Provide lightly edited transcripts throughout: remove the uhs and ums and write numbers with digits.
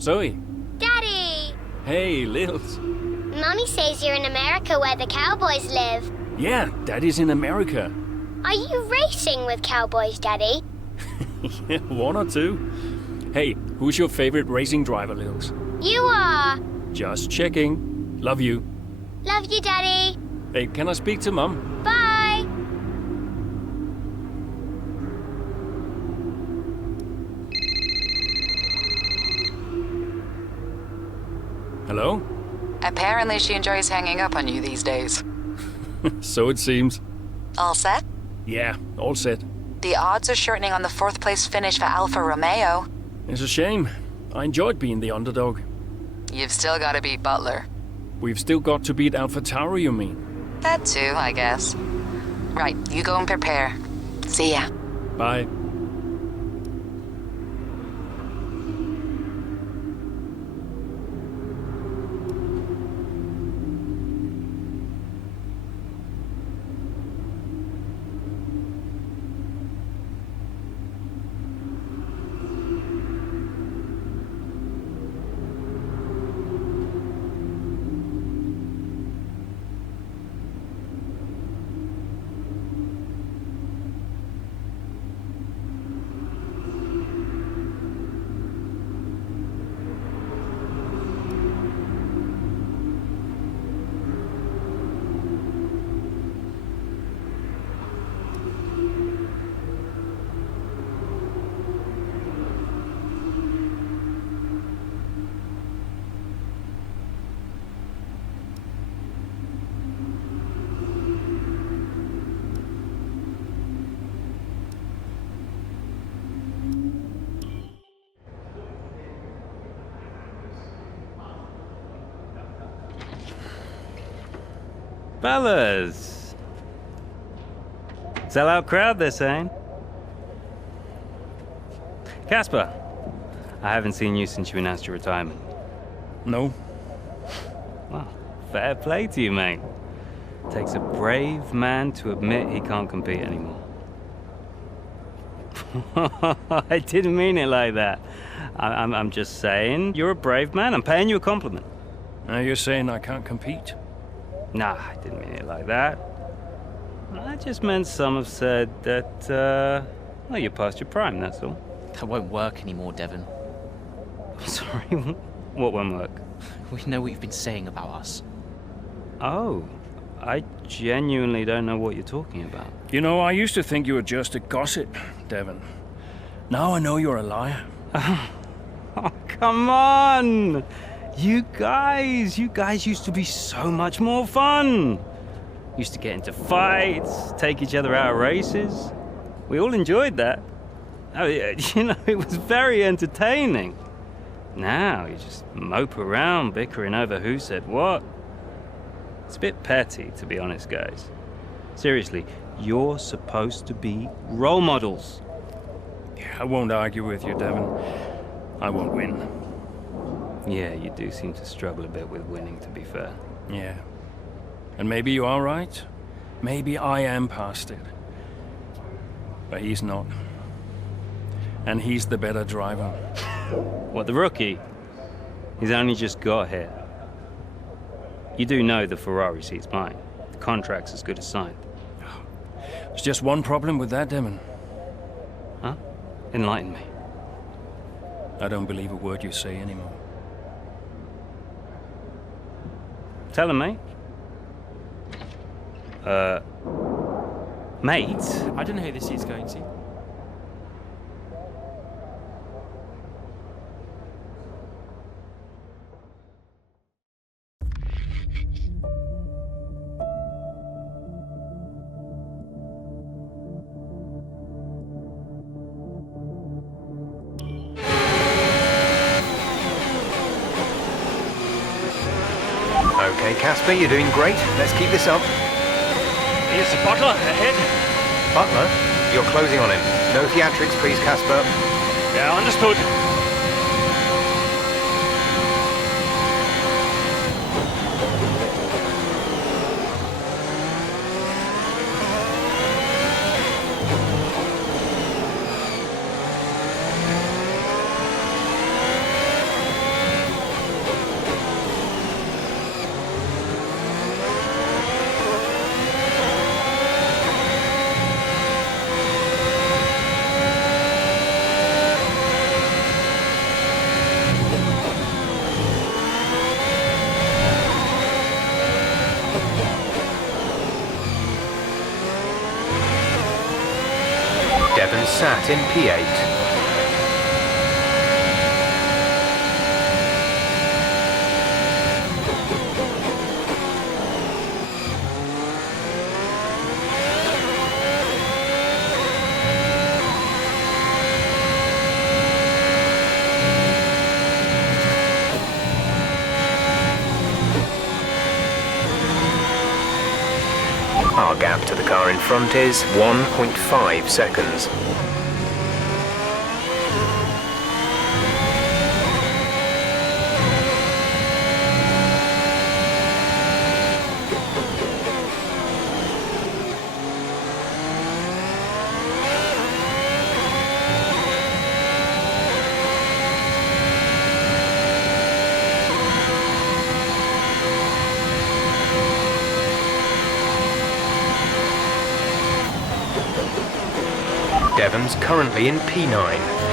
Zoe. Daddy! Hey, Lils. Mummy says you're in America where the cowboys live. Yeah, Daddy's in America. Are you racing with cowboys, Daddy? Yeah, one or two. Hey, who's your favorite racing driver, Lils? You are. Just checking. Love you. Love you, Daddy. Hey, can I speak to Mum? Bye. Hello? Apparently she enjoys hanging up on you these days. So it seems. All set? Yeah, all set. The odds are shortening on the 4th place finish for Alfa Romeo. It's a shame. I enjoyed being the underdog. You've still got to beat Butler. We've still got to beat Alpha Tauri, you mean? That too, I guess. Right, you go and prepare. See ya. Bye. Fellas! Sell-out crowd, they're saying. Casper, I haven't seen you since you announced your retirement. No? Well, fair play to you, mate. Takes a brave man to admit he can't compete anymore. I didn't mean it like that. I'm just saying, you're a brave man. I'm paying you a compliment. Now you're saying I can't compete? Nah, I didn't mean it like that. I just meant some have said that, well, you're past your prime, that's all. That won't work anymore, Devon. Sorry, what won't work? We know what you've been saying about us. Oh, I genuinely don't know what you're talking about. You know, I used to think you were just a gossip, Devon. Now I know you're a liar. Oh, come on! You guys used to be so much more fun. Used to get into fights, take each other out of races. We all enjoyed that. Oh, you know, it was very entertaining. Now you just mope around bickering over who said what. It's a bit petty, to be honest, guys. Seriously, you're supposed to be role models. Yeah, I won't argue with you, Devon. I won't win. Yeah, you do seem to struggle a bit with winning, to be fair. Yeah. And maybe you are right. Maybe I am past it. But he's not. And he's the better driver. What, the rookie? He's only just got here. You do know the Ferrari seat's mine. The contract's as good as signed. There's just one problem with that, Devon. Huh? Enlighten me. I don't believe a word you say anymore. Tell him, mate. Mate? I don't know who this is going to. Okay, Casper, you're doing great. Let's keep this up. Here's the Butler ahead. Butler, you're closing on him. No theatrics, please, Casper. Yeah, understood. sat in P8. Our gap to the car in front is 1.5 seconds. Devon's currently in P9.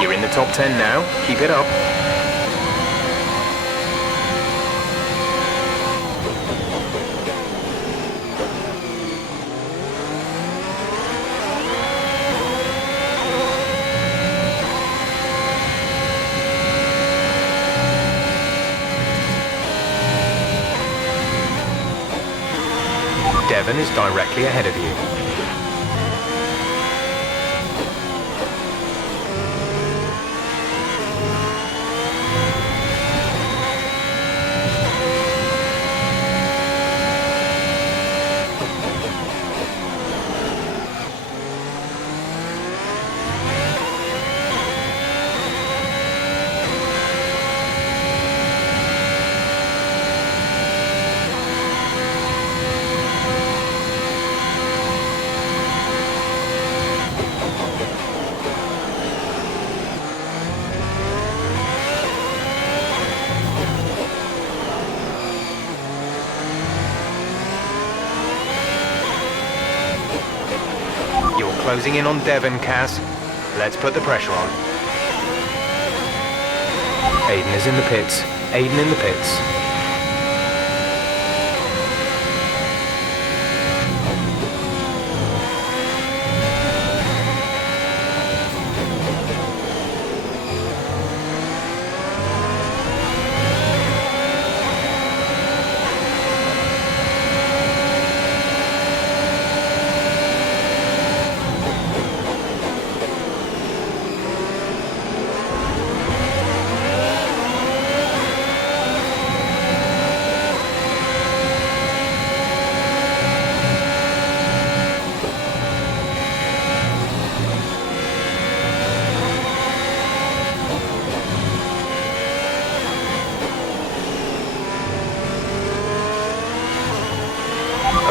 You're in the top 10 now. Keep it up. Devon is directly ahead of you. You're closing in on Devon, Kaz. Let's put the pressure on. Aiden is in the pits. Aiden in the pits.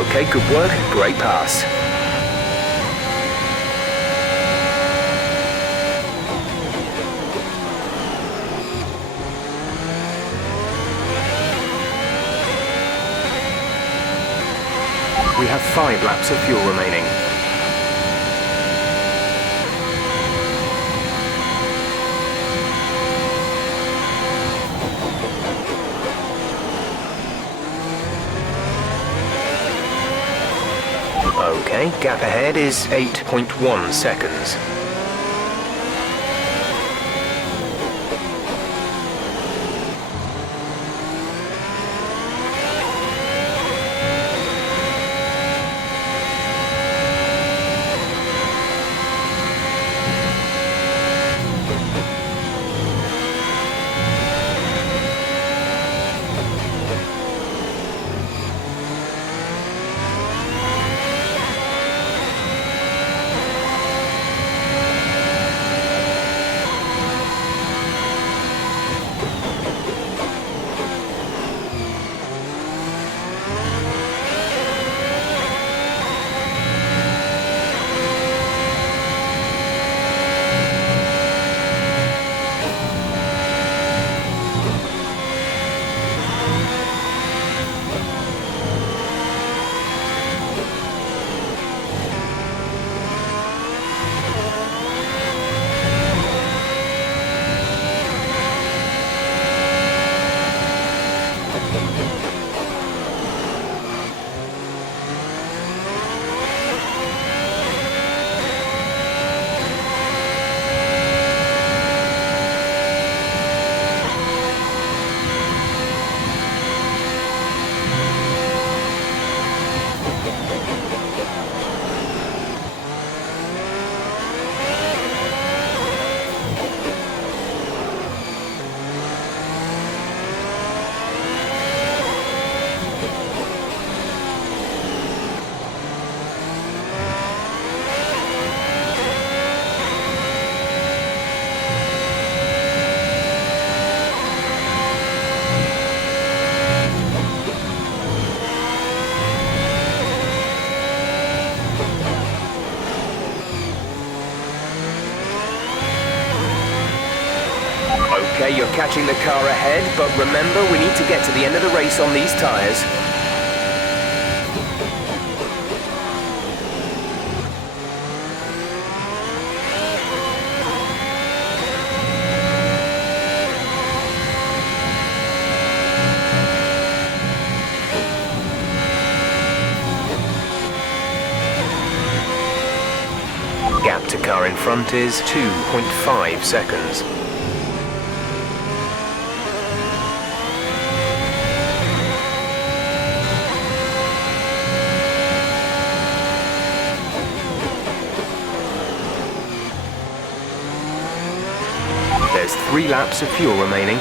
Okay, good work. Great pass. We have 5 laps of fuel remaining. Okay, gap ahead is 8.1 seconds. Okay, you're catching the car ahead, but remember, we need to get to the end of the race on these tyres. Gap to car in front is 2.5 seconds. There's 3 laps of fuel remaining.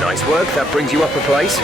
Nice work, that brings you up a place.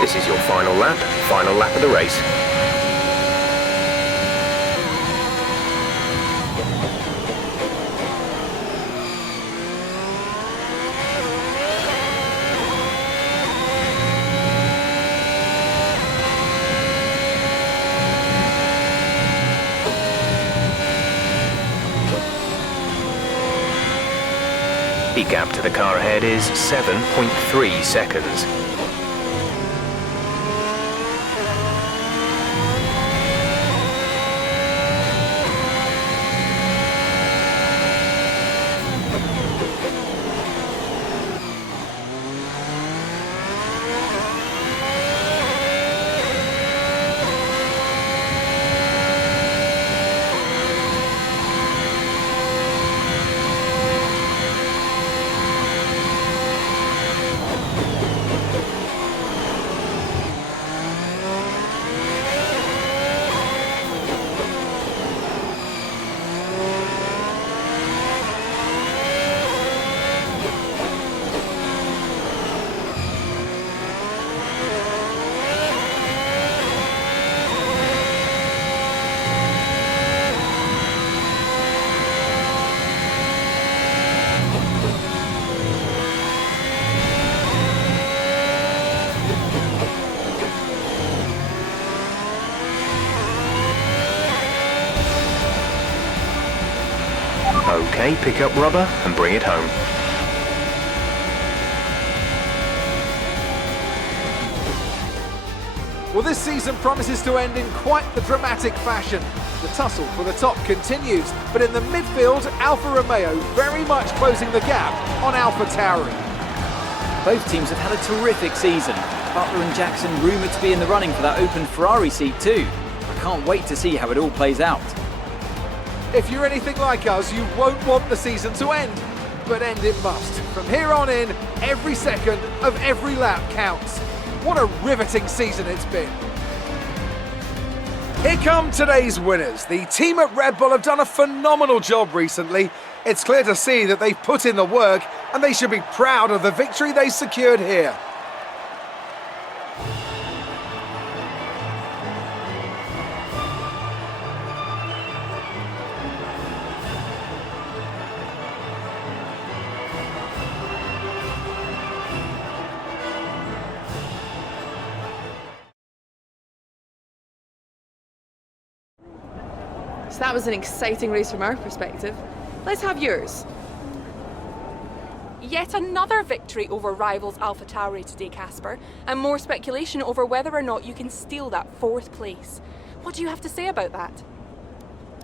This is your final lap of the race. The gap to the car ahead is 7.3 seconds. Okay, pick up rubber and bring it home. Well, this season promises to end in quite the dramatic fashion. The tussle for the top continues, but in the midfield, Alfa Romeo very much closing the gap on Alpha Tauri. Both teams have had a terrific season. Butler and Jackson rumoured to be in the running for that open Ferrari seat too. I can't wait to see how it all plays out. If you're anything like us, you won't want the season to end, but end it must. From here on in, every second of every lap counts. What a riveting season it's been. Here come today's winners. The team at Red Bull have done a phenomenal job recently. It's clear to see that they've put in the work and they should be proud of the victory they secured here. So that was an exciting race from our perspective. Let's have yours. Yet another victory over rivals AlphaTauri today, Casper, and more speculation over whether or not you can steal that 4th place. What do you have to say about that?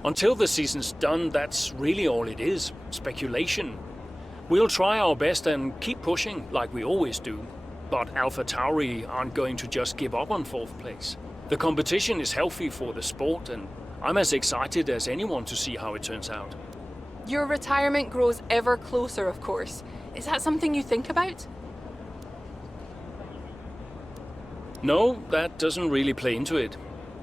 Until the season's done, that's really all it is. Speculation. We'll try our best and keep pushing, like we always do. But AlphaTauri aren't going to just give up on 4th place. The competition is healthy for the sport, and I'm as excited as anyone to see how it turns out. Your retirement grows ever closer, of course. Is that something you think about? No, that doesn't really play into it.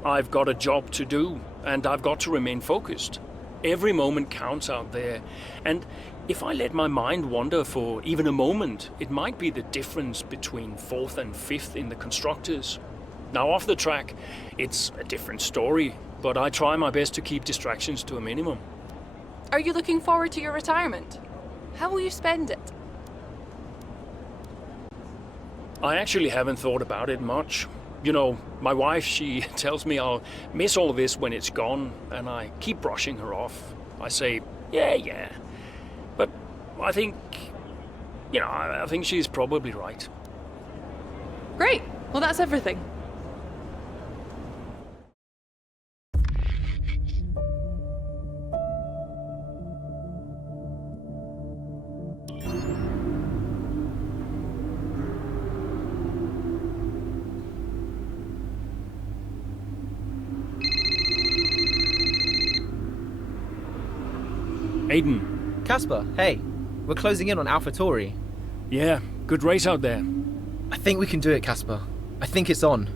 I've got a job to do, and I've got to remain focused. Every moment counts out there, and if I let my mind wander for even a moment, it might be the difference between 4th and 5th in the constructors. Now off the track, it's a different story, but I try my best to keep distractions to a minimum. Are you looking forward to your retirement? How will you spend it? I actually haven't thought about it much. You know, my wife, she tells me I'll miss all this when it's gone, and I keep brushing her off. I say, yeah. But I think, I think she's probably right. Great. Well, that's everything. Aiden. Casper, hey. We're closing in on AlphaTauri. Yeah, good race out there. I think we can do it, Casper. I think it's on.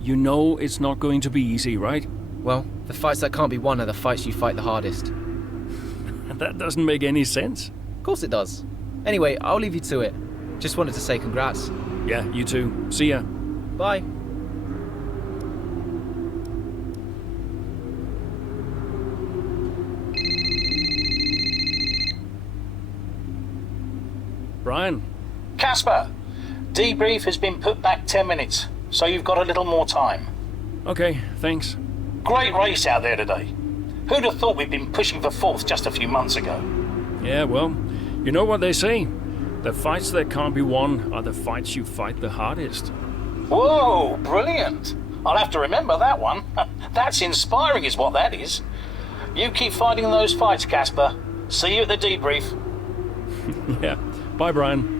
You know it's not going to be easy, right? Well, the fights that can't be won are the fights you fight the hardest. That doesn't make any sense. Of course it does. Anyway, I'll leave you to it. Just wanted to say congrats. Yeah, you too. See ya. Bye. Brian. Casper, debrief has been put back 10 minutes, so you've got a little more time. Okay, thanks. Great race out there today. Who'd have thought we'd been pushing for 4th just a few months ago? Yeah, well, you know what they say. The fights that can't be won are the fights you fight the hardest. Whoa, brilliant. I'll have to remember that one. That's inspiring is what that is. You keep fighting those fights, Casper. See you at the debrief. Yeah. Bye, Brian.